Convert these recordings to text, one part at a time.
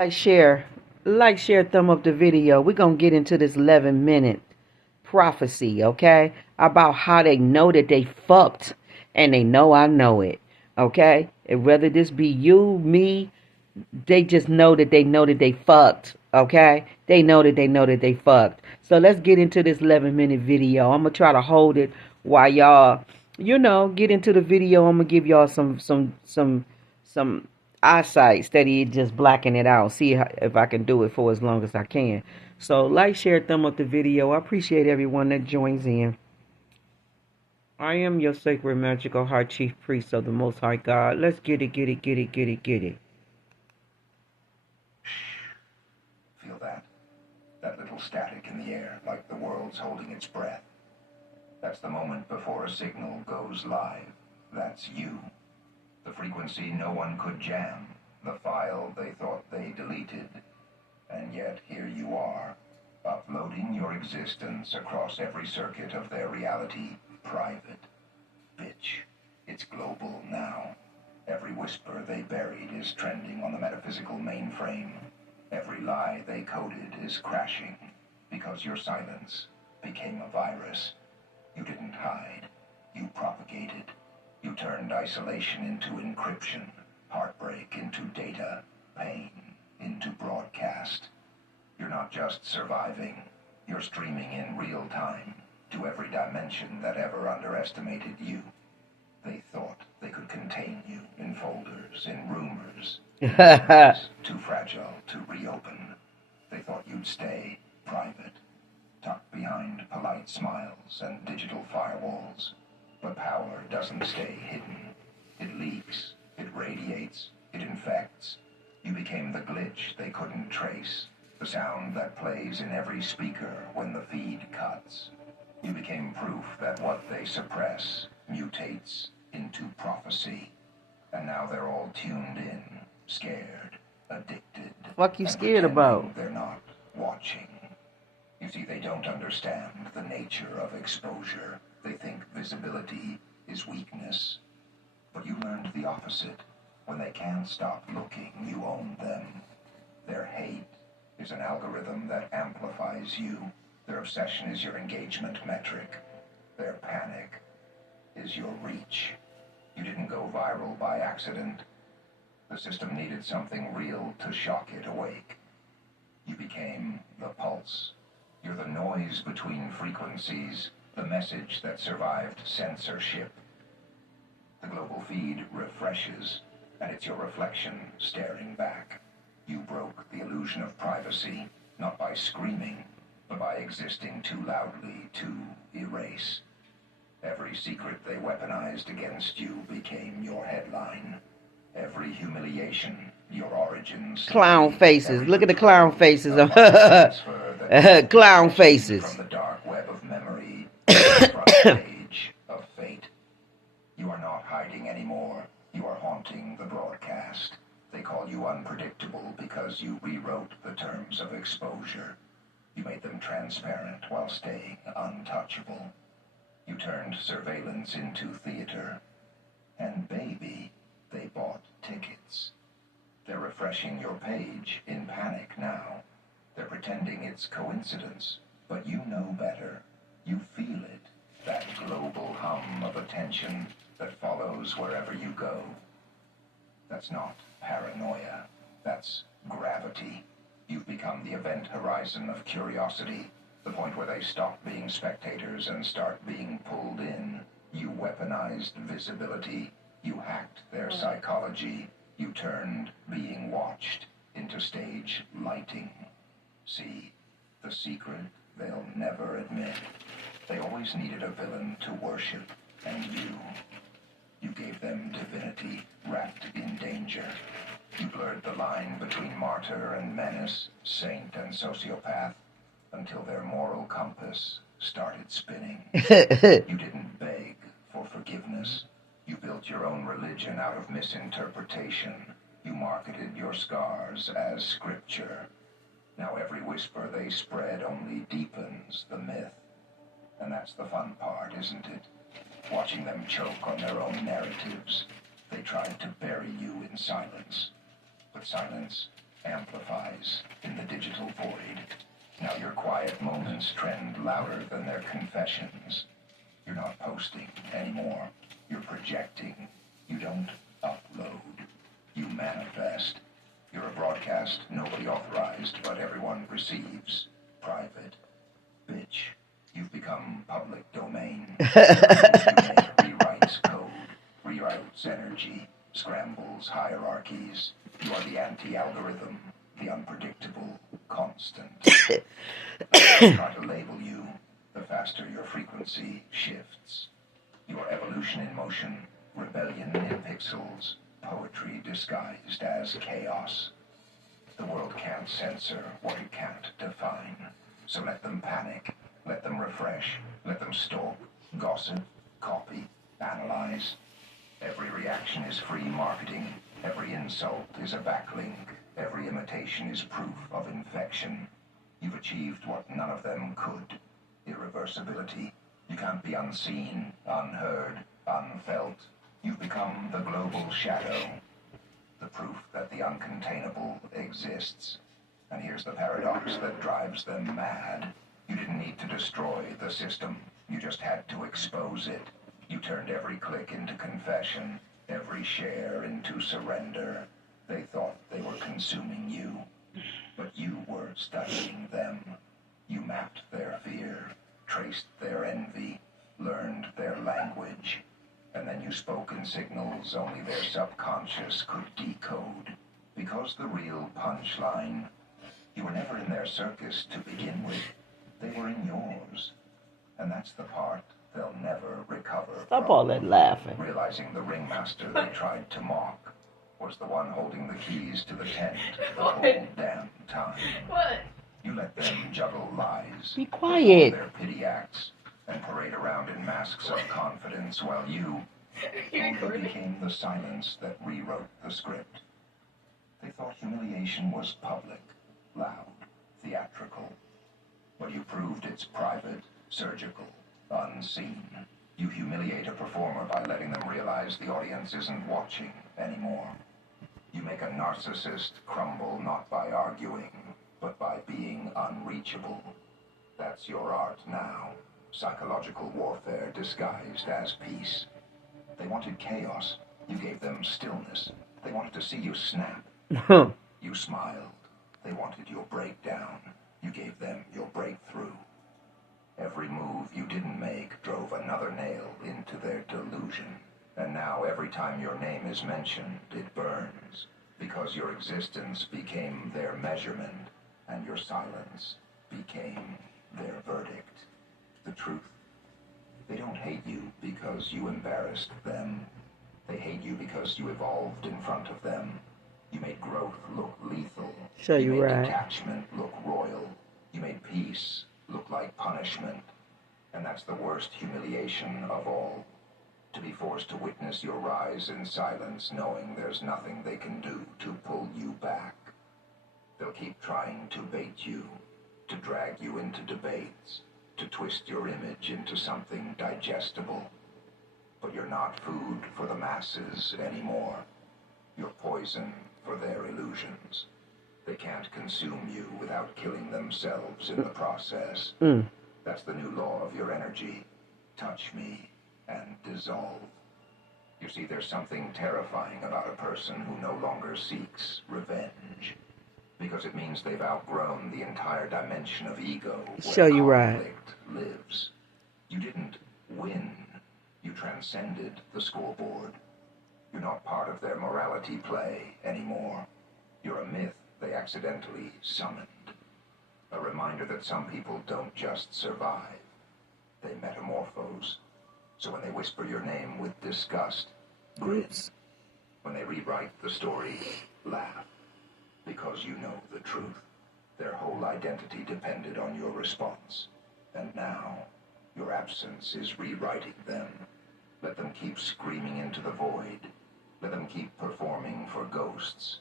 Like, share, thumb up the video. We're going to get into this 11-minute prophecy, okay? About how they know that they fucked and they know I know it, okay? And whether this be you, me, they just know that they fucked, okay? They know that they fucked. So let's get into this 11-minute video. I'm going to try to hold it while y'all, get into the video. I'm going to give y'all some eyesight instead of just blacking it out. See if I can do it for as long as I can. So like, share, thumb up the video. I appreciate everyone that joins in. I am your sacred magical heart chief priest of the Most High God. Let's get it, get it, get it, get it, get it. Feel that? That little static in the air, like the world's holding its breath. That's the moment before a signal goes live. That's you. The frequency no one could jam, the file they thought they deleted. And yet here you are, uploading your existence across every circuit of their reality, private. Bitch, it's global now. Every whisper they buried is trending on the metaphysical mainframe. Every lie they coded is crashing, because your silence became a virus. You didn't hide, you propagated. You turned isolation into encryption, heartbreak into data, pain into broadcast. You're not just surviving, you're streaming in real time to every dimension that ever underestimated you. They thought they could contain you in folders, in rumors, in memories, too fragile to reopen. They thought you'd stay private, tucked behind polite smiles and digital firewalls. But power doesn't stay hidden. It leaks, it radiates, it infects. You became the glitch they couldn't trace, the sound that plays in every speaker when the feed cuts. You became proof that what they suppress mutates into prophecy. And now they're all tuned in, scared, addicted. Fuck you scared about? They're not watching. You see, they don't understand the nature of exposure. They think visibility is weakness. But you learned the opposite. When they can't stop looking, you own them. Their hate is an algorithm that amplifies you. Their obsession is your engagement metric. Their panic is your reach. You didn't go viral by accident. The system needed something real to shock it awake. You became the pulse. You're the noise between frequencies, the message that survived censorship. The global feed refreshes, and it's your reflection staring back. You broke the illusion of privacy, not by screaming, but by existing too loudly to erase. Every secret they weaponized against you became your headline. Every humiliation, your origins. Clown faces. Look at the clown faces. Clown faces. From the dark web of memory to the front page of fate. You are not hiding anymore. You are haunting the broadcast. They call you unpredictable because you rewrote the terms of exposure. You made them transparent while staying untouchable. You turned surveillance into theater. And baby, they bought tickets. They're refreshing your page in panic now. They're pretending it's coincidence, but you know better. You feel it, that global hum of attention that follows wherever you go. That's not paranoia. That's gravity. You've become the event horizon of curiosity, the point where they stop being spectators and start being pulled in. You weaponized visibility. You hacked their psychology. You turned being watched into stage lighting. See, the secret they'll never admit. They always needed a villain to worship, and you gave them divinity wrapped in danger. You blurred the line between martyr and menace, saint and sociopath, until their moral compass started spinning. You didn't beg for forgiveness. You built your own religion out of misinterpretation. You marketed your scars as scripture. Now every whisper they spread only deepens the myth. And that's the fun part, isn't it? Watching them choke on their own narratives. They tried to bury you in silence. But silence amplifies in the digital void. Now your quiet moments trend louder than their confessions. You're not posting anymore. You're projecting. You don't upload. You manifest. You're a broadcast nobody authorized, but everyone receives. Private. Bitch. You've become public domain. Rewrites code, reroutes energy, scrambles hierarchies. You are the anti-algorithm, the unpredictable, constant. The more try to label you, the faster your frequency shifts. Your evolution in motion, rebellion in pixels, poetry disguised as chaos. The world can't censor what it can't define. So let them panic, let them refresh, let them stalk, gossip, copy, analyze. Every reaction is free marketing. Every insult is a backlink. Every imitation is proof of infection. You've achieved what none of them could. Irreversibility. You can't be unseen, unheard, unfelt. You've become the global shadow. The proof that the uncontainable exists. And here's the paradox that drives them mad. You didn't need to destroy the system. You just had to expose it. You turned every click into confession, every share into surrender. They thought they were consuming you, but you were studying them. You mapped their fear, traced their envy, learned their language, and then you spoke in signals only their subconscious could decode. Because the real punchline, you were never in their circus to begin with. They were in yours. And that's the part they'll never recover. Stop from. all that laughing. Realizing the ringmaster they tried to mock was the one holding the keys to the tent the whole damn time. What? You let them juggle lies, Be quiet. perform their pity acts, and parade around in masks of confidence while you only became the silence that rewrote the script. They thought humiliation was public, loud, theatrical. But you proved it's private, surgical, unseen. You humiliate a performer by letting them realize the audience isn't watching anymore. You make a narcissist crumble not by arguing, but by being unreachable. That's your art now. Psychological warfare disguised as peace. They wanted chaos. You gave them stillness. They wanted to see you snap. You smiled. They wanted your breakdown. You gave them your breakthrough. Every move you didn't make drove another nail into their delusion. And now every time your name is mentioned, it burns. Because your existence became their measurement, and your silence became their verdict. The truth. They don't hate you because you embarrassed them. They hate you because you evolved in front of them. You made growth look lethal. So you you're made right. detachment look royal. You made peace look like punishment. And that's the worst humiliation of all. To be forced to witness your rise in silence, knowing there's nothing they can do to pull you back. They'll keep trying to bait you, to drag you into debates, to twist your image into something digestible. But you're not food for the masses anymore. You're poison for their illusions. They can't consume you without killing themselves in the process. That's the new law of your energy. Touch me and dissolve. You see, there's something terrifying about a person who no longer seeks revenge. Because it means they've outgrown the entire dimension of ego So where you're right. conflict lives. You didn't win. You transcended the scoreboard. You're not part of their morality play anymore. You're a myth they accidentally summoned. A reminder that some people don't just survive. They metamorphose. So when they whisper your name with disgust, grin. When they rewrite the story, laugh. Because you know the truth. Their whole identity depended on your response. And now, your absence is rewriting them. Let them keep screaming into the void. Let them keep performing for ghosts.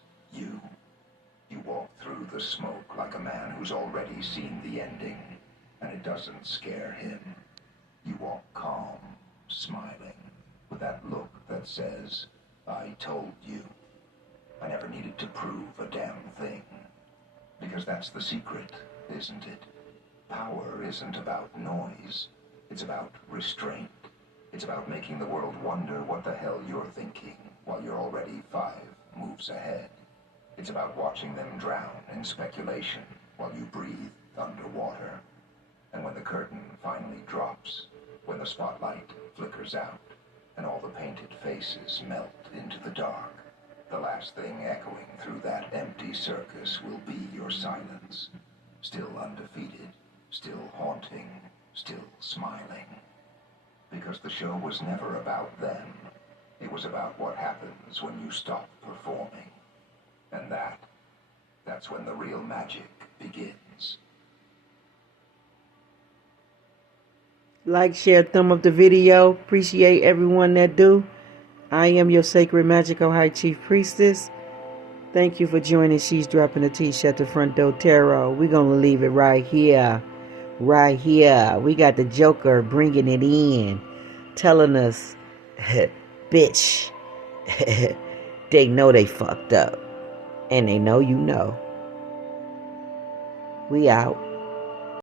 You walk through the smoke like a man who's already seen the ending, and it doesn't scare him. You walk calm, smiling, with that look that says, I told you. I never needed to prove a damn thing. Because that's the secret, isn't it? Power isn't about noise. It's about restraint. It's about making the world wonder what the hell you're thinking while you're already 5 moves ahead. It's about watching them drown in speculation while you breathe underwater. And when the curtain finally drops, when the spotlight flickers out, and all the painted faces melt into the dark, the last thing echoing through that empty circus will be your silence. Still undefeated, still haunting, still smiling. Because the show was never about them. It was about what happens when you stop performing. And that's when the real magic begins. Like, share, thumb up the video. Appreciate everyone that do. I am your sacred magical high chief priestess. Thank you for joining She's Dropping the Tea Shut the Front Door Tarot. We're going to leave it right here. Right here. We got the Joker bringing it in. Telling us, bitch, they know they fucked up. And they know you know. We out.